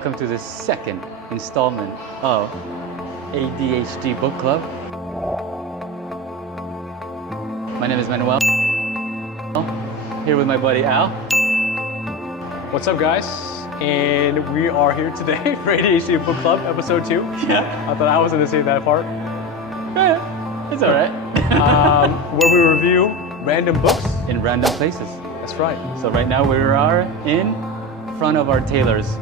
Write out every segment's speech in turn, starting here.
Welcome to the second installment of ADHD Book Club. My name is Manuel, here with my buddy Al. What's up, guys? And we are here today for ADHD Book Club, episode 2. Yeah. I thought I was going to say that part. It's alright. Where we review random books. In random places. That's right. So right now we are in front of our tailors.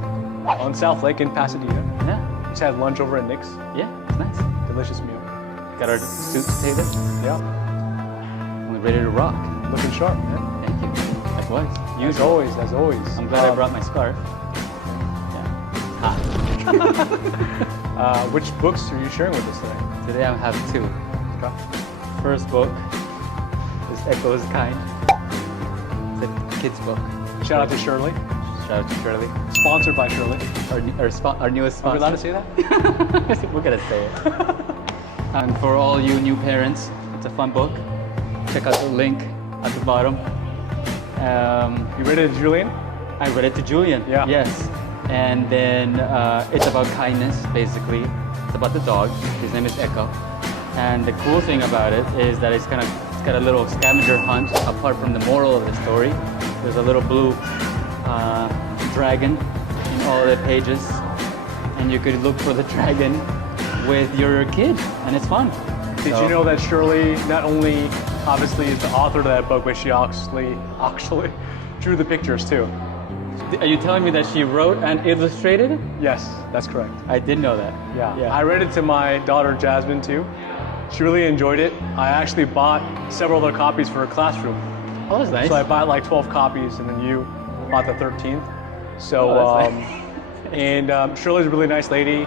On South Lake in Pasadena. Yeah, Just had lunch over at Nick's. yeah, it's nice. Delicious meal. Got our suits tailored. Yeah. We're ready to rock. Looking sharp, man. Thank you. Likewise. As always. I'm glad I brought my scarf. Yeah. Hot. Which books are you sharing with us today? Today I have two. Okay. First book is Echo's Kind. It's a kid's book. Shout out to Sherly. Shout out to Sherly. Sponsored by Sherly. Our newest sponsor. Are we allowed to say that? We're gonna say it. And for all you new parents, it's a fun book. Check out the link at the bottom. You read it, Julian? I read it to Julian. Yeah. Yes. And then it's about kindness, basically. It's about the dog. His name is Echo. And the cool thing about it is that it's got a little scavenger hunt. Apart from the moral of the story, there's a little blue dragon in all the pages, and you could look for the dragon with your kid, and it's fun. Did you know that Shirley not only obviously is the author of that book, but she actually drew the pictures too? Are you telling me that she wrote and illustrated it? Yes, that's correct. I did know that. Yeah. I read it to my daughter Jasmine too. She really enjoyed it. I actually bought several other copies for her classroom. Oh, that's nice. So I bought like 12 copies, and then you bought the 13th. So, Oh, that's nice. Shirley's a really nice lady.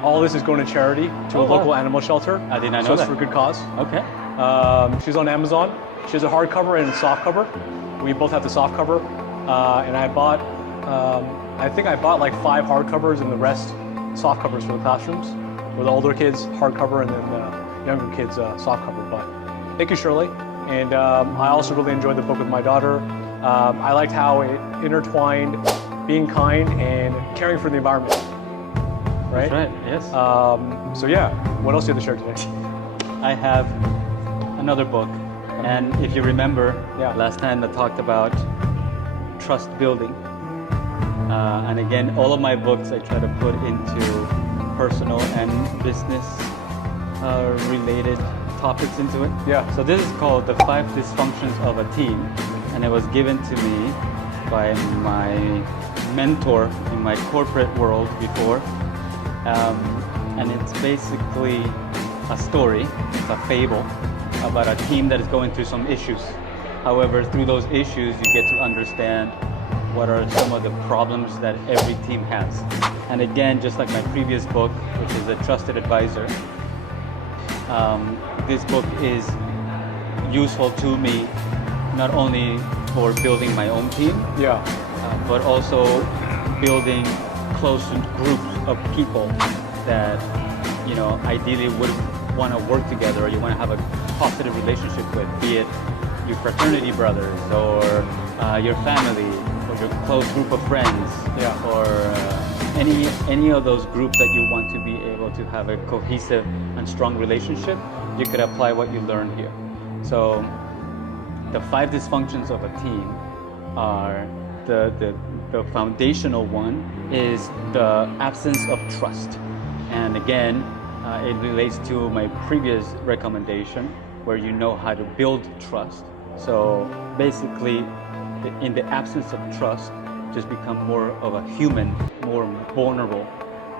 All this is going to charity to a local animal shelter. I did not know So it's that. for a good cause. Okay. She's on Amazon. She has a hardcover and a softcover. We both have the softcover. And I bought, I think I bought like 5 hardcovers and the rest softcovers for the classrooms. With the older kids, hardcover, and then the younger kids, softcover. But thank you, Shirley. And I also really enjoyed the book with my daughter. I liked how it intertwined being kind and caring for the environment. Right? That's right, yes. So yeah, what else do you have to share today? I have another book, and if you remember, Yeah. last time I talked about trust building. And again, all of my books I try to put into personal and business related topics into it. Yeah. So this is called The 5 Dysfunctions of a Team, and it was given to me by my mentor in my corporate world before. And it's basically a story, it's a fable about a team that is going through some issues. However, through those issues, you get to understand what are some of the problems that every team has. And again, just like my previous book, which is A Trusted Advisor, this book is useful to me not only for building my own team, Yeah. but also building close groups of people that, you know, ideally would want to work together, or you want to have a positive relationship with, be it your fraternity brothers, or your family, or your close group of friends, Yeah. or any of those groups that you want to be able to have a cohesive and strong relationship. You could apply what you learn here. So the 5 dysfunctions of a team are the foundational one is the absence of trust. And again, it relates to my previous recommendation where you know how to build trust. So basically, in the absence of trust, just become more of a human, more vulnerable,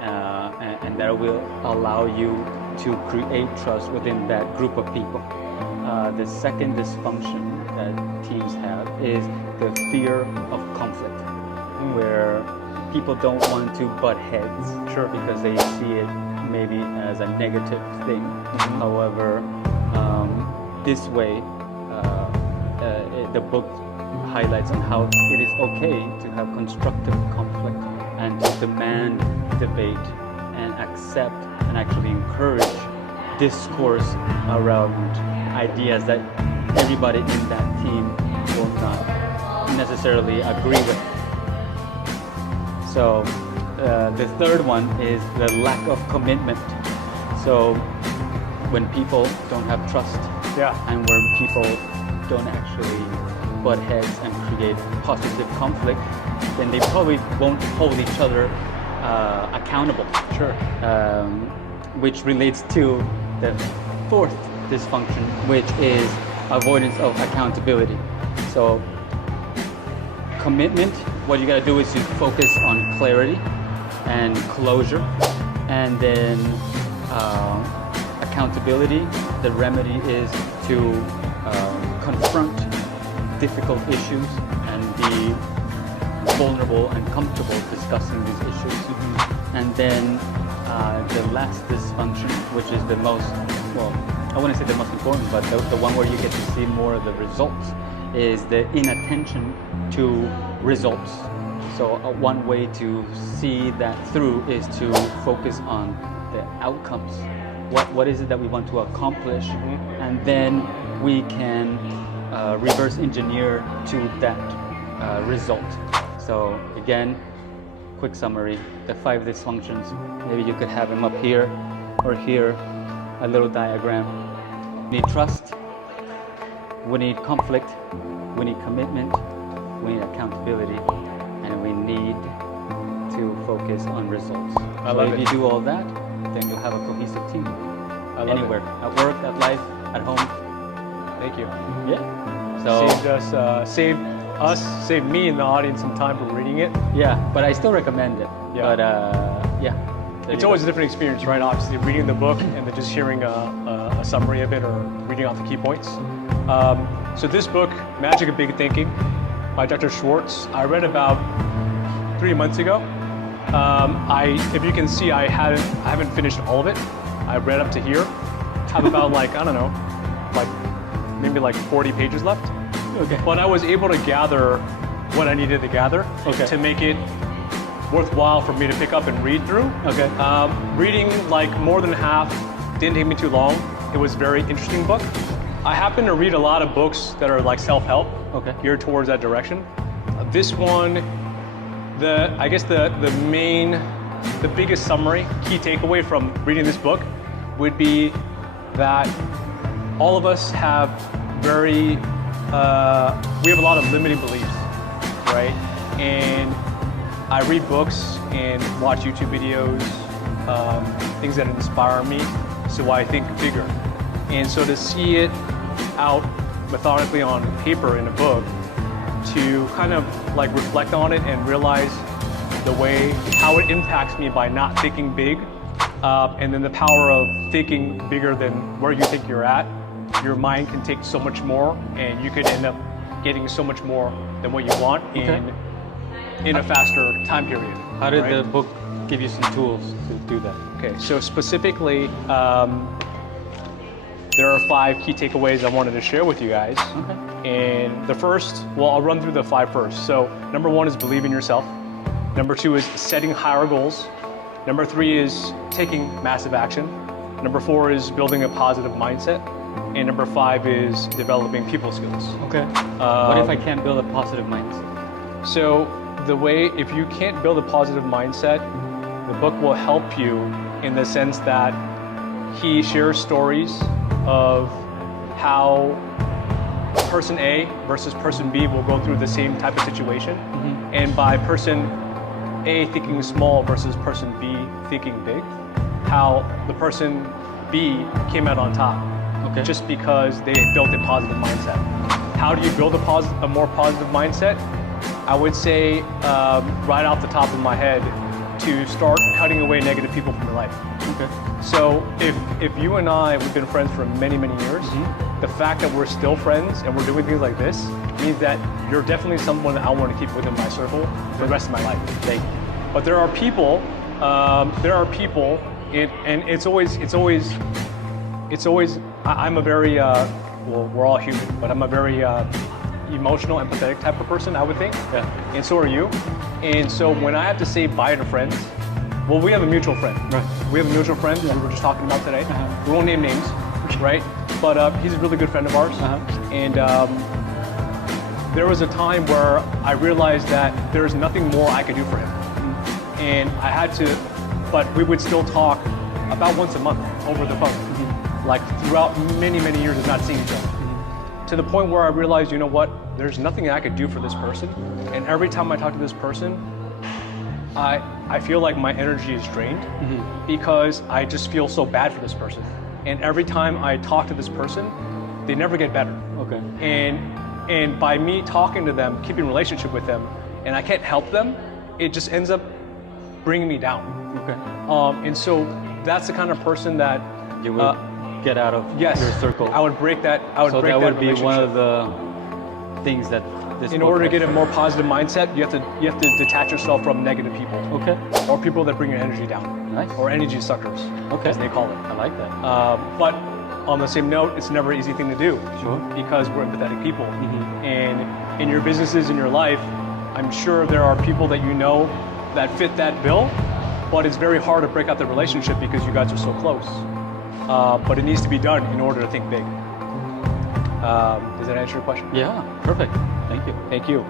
and that will allow you to create trust within that group of people. The second dysfunction that teams have is the fear of conflict, where people don't want to butt heads. Sure. Because they see it maybe as a negative thing. However, this way, the book highlights on how it is okay to have constructive conflict and to demand debate and accept and actually encourage discourse around ideas that everybody in that team will not necessarily agree with. So the third one is the lack of commitment. So when people don't have trust, and when people don't actually butt heads and create positive conflict, then they probably won't hold each other accountable. Sure. Which relates to the fourth dysfunction, which is avoidance of accountability. So commitment, what you gotta do is you focus on clarity and closure, and then accountability, the remedy is to confront difficult issues and be vulnerable and comfortable discussing these issues. And then the last dysfunction, which is the most, well, I wouldn't say the most important, but the one where you get to see more of the results, is the inattention to results. So one way to see that through is to focus on the outcomes. What is it that we want to accomplish? And then we can reverse engineer to that result. So again, quick summary, the 5 dysfunctions, maybe you could have them up here or here, a little diagram. We need trust, we need conflict, we need commitment, we need accountability, and we need to focus on results. I love if it. you do all that, then you'll have a cohesive team. Anywhere, at work, at life, at home. Thank you. Yeah. So Saved me and the audience some time for reading it. yeah, but I still recommend it. Yeah. But yeah. It's always a different experience, right? Obviously, reading the book and then just hearing a summary of it or reading off the key points. So this book, Magic of Big Thinking, by Dr. Schwartz, I read about 3 months ago. If you can see, I haven't finished all of it. I read up to here. Have about maybe 40 pages left. Okay. But I was able to gather what I needed to gather to make it worthwhile for me to pick up and read through. Okay. Reading more than half didn't take me too long. It was a very interesting book. I happen to read a lot of books that are self-help, geared towards that direction. This one, the biggest summary, key takeaway from reading this book would be that all of us have we have a lot of limiting beliefs, right? And I read books and watch YouTube videos, things that inspire me, so I think bigger. And so to see it out methodically on paper in a book, to kind of reflect on it and realize how it impacts me by not thinking big, and then the power of thinking bigger than where you think you're at. Your mind can take so much more, and you could end up getting so much more than what you want in a faster time period. How did the book give you some tools to do that? Okay, so specifically, there are 5 key takeaways I wanted to share with you guys. Okay. And the first, I'll run through the 5 first. So number 1 is believe in yourself. Number 2 is setting higher goals. Number 3 is taking massive action. Number 4 is building a positive mindset. And number 5 is developing people skills. Okay. What if I can't build a positive mindset? So if you can't build a positive mindset, the book will help you in the sense that he shares stories of how person A versus person B will go through the same type of situation. And by person A thinking small versus person B thinking big, how the person B came out on top. Just because they built a positive mindset. How do you build a more positive mindset? I would say right off the top of my head, to start cutting away negative people from your life. So if you and I, we've been friends for many, many years, the fact that we're still friends and we're doing things like this means that you're definitely someone that I want to keep within my circle for the rest of my life. Thank you. But there are people, and it's always, I'm a very, we're all human, but I'm a very emotional, empathetic type of person, I would think. And so are you. And so when I have to say bye to friends, we have a mutual friend. Right. We have a mutual friend that we were just talking about today. We won't name names, right? But he's a really good friend of ours. And there was a time where I realized that there's nothing more I could do for him. and I had to, but we would still talk about once a month over the phone, like throughout many, many years of not seeing each other. To the point where I realized, you know what, there's nothing I could do for this person. And every time I talk to this person, I feel like my energy is drained because I just feel so bad for this person. And every time I talk to this person, they never get better. Okay. And by me talking to them, keeping a relationship with them, and I can't help them, it just ends up bringing me down. Okay. And so that's the kind of person that You would get out of your circle. I would break that. I would so break that would be relationship. one of the things that this. In book order to has. get a more positive mindset, you have to detach yourself from negative people. Okay. Or people that bring your energy down. Nice. Or energy suckers, Okay. as they call it. I like that. But on the same note, it's never an easy thing to do. Sure. Because we're empathetic people. And in your businesses, in your life, I'm sure there are people that you know that fit that bill, but it's very hard to break out the relationship because you guys are so close. But it needs to be done in order to think big. Does that answer your question? Yeah. Perfect. Thank you. Thank you.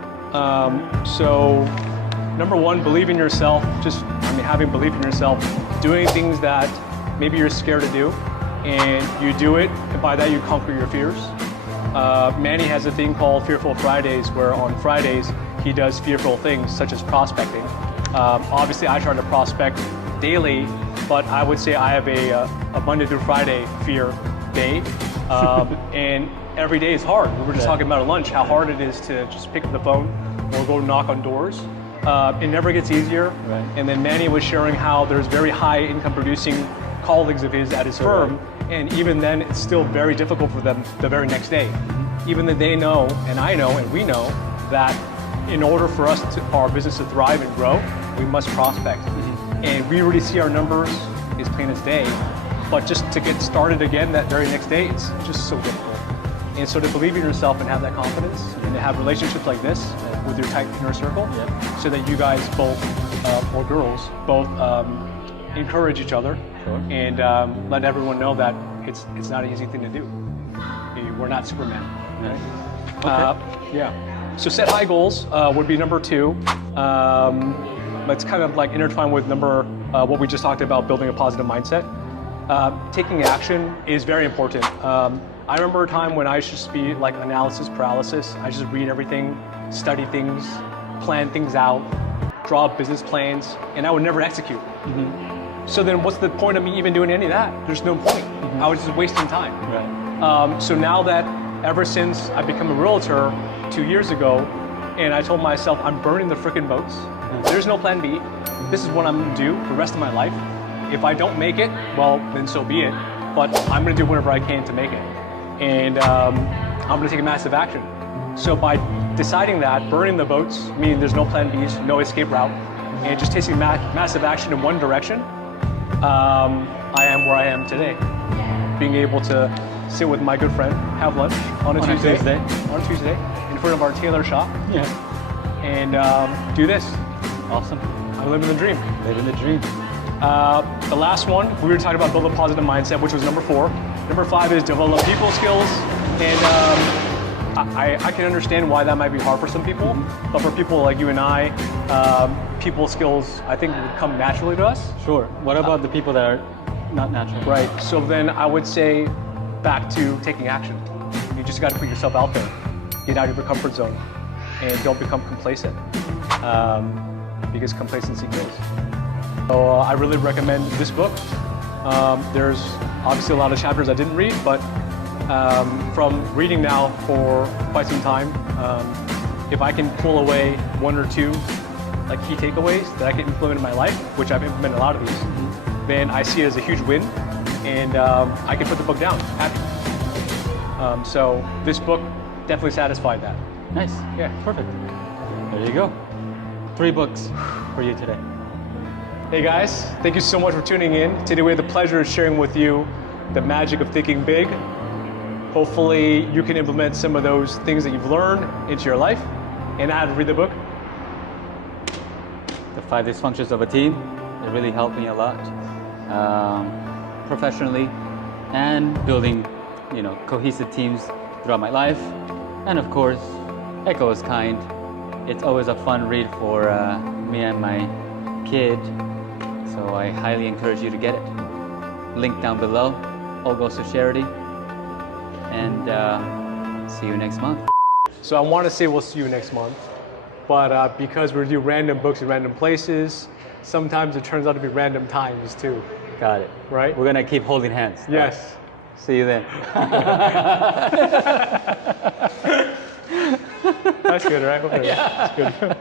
So, number one, believe in yourself. Having belief in yourself, doing things that maybe you're scared to do, and you do it, and by that you conquer your fears. Manny has a thing called Fearful Fridays, where on Fridays he does fearful things such as prospecting. Obviously, I try to prospect daily, but I would say I have a Monday through Friday fear day, and every day is hard. We were just talking about at lunch how hard it is to just pick up the phone or go knock on doors. It never gets easier. Right. And then Manny was sharing how there's very high income producing colleagues of his at his firm, and even then it's still very difficult for them the very next day. Even though they know, and I know, and we know that in order for our business to thrive and grow, we must prospect. And we already see our numbers is plain as day, but just to get started again that very next day, it's just so difficult. And so to believe in yourself and have that confidence and to have relationships like this with your tight inner circle, so that you guys both, or girls, both encourage each other and let everyone know that it's not an easy thing to do. We're not Superman. Right? Okay. So set high goals would be number two. It's kind of like intertwined with what we just talked about, building a positive mindset. Taking action is very important. I remember a time when I used to just be like analysis paralysis. I just read everything, study things, plan things out, draw business plans, and I would never execute. So then what's the point of me even doing any of that? There's no point. I was just wasting time. Right. So now that ever since I became a realtor 2 years ago, and I told myself I'm burning the frickin' boats. There's no plan B. This is what I'm gonna do for the rest of my life. If I don't make it, well, then so be it. But I'm gonna do whatever I can to make it. And I'm gonna take a massive action. So by deciding that, burning the boats, meaning there's no plan Bs, no escape route, and just taking massive action in one direction, I am where I am today. Being able to sit with my good friend, have lunch on a Tuesday in front of our tailor shop, and do this. Awesome. I'm living the dream. Living the dream. The last one, we were talking about build a positive mindset, which was number 4. Number 5 is develop people skills. And I can understand why that might be hard for some people, but for people like you and I, people skills, I think would come naturally to us. Sure. What about the people that are not natural? Right. So then I would say back to taking action. You just got to put yourself out there, get out of your comfort zone, and don't become complacent, because complacency kills. So I really recommend this book. There's obviously a lot of chapters I didn't read, but from reading now for quite some time, if I can pull away 1 or 2 like key takeaways that I can implement in my life, which I've implemented a lot of these, then I see it as a huge win, and I can put the book down, happy. So this book definitely satisfied that. Nice. Yeah. Perfect. There you go. 3 books for you today. Hey guys, thank you so much for tuning in. Today we had the pleasure of sharing with you the magic of thinking big. Hopefully you can implement some of those things that you've learned into your life. And I had to read the book. The 5 Dysfunctions of a Team. It really helped me a lot, professionally, and building, cohesive teams throughout my life. And of course, Echo is kind. It's always a fun read for me and my kid. So I highly encourage you to get it. Link down below. All goes to charity. And see you next month. So I want to say we'll see you next month, but because we do random books in random places, sometimes it turns out to be random times too. Got it. Right? We're gonna keep holding hands. Yes. See you then. That's good, right? Okay. Yeah. That's good.